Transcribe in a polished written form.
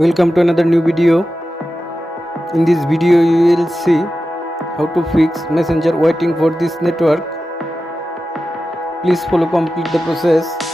Welcome to another new video. In this video you will see how to fix messenger waiting for this network. Please follow complete the process.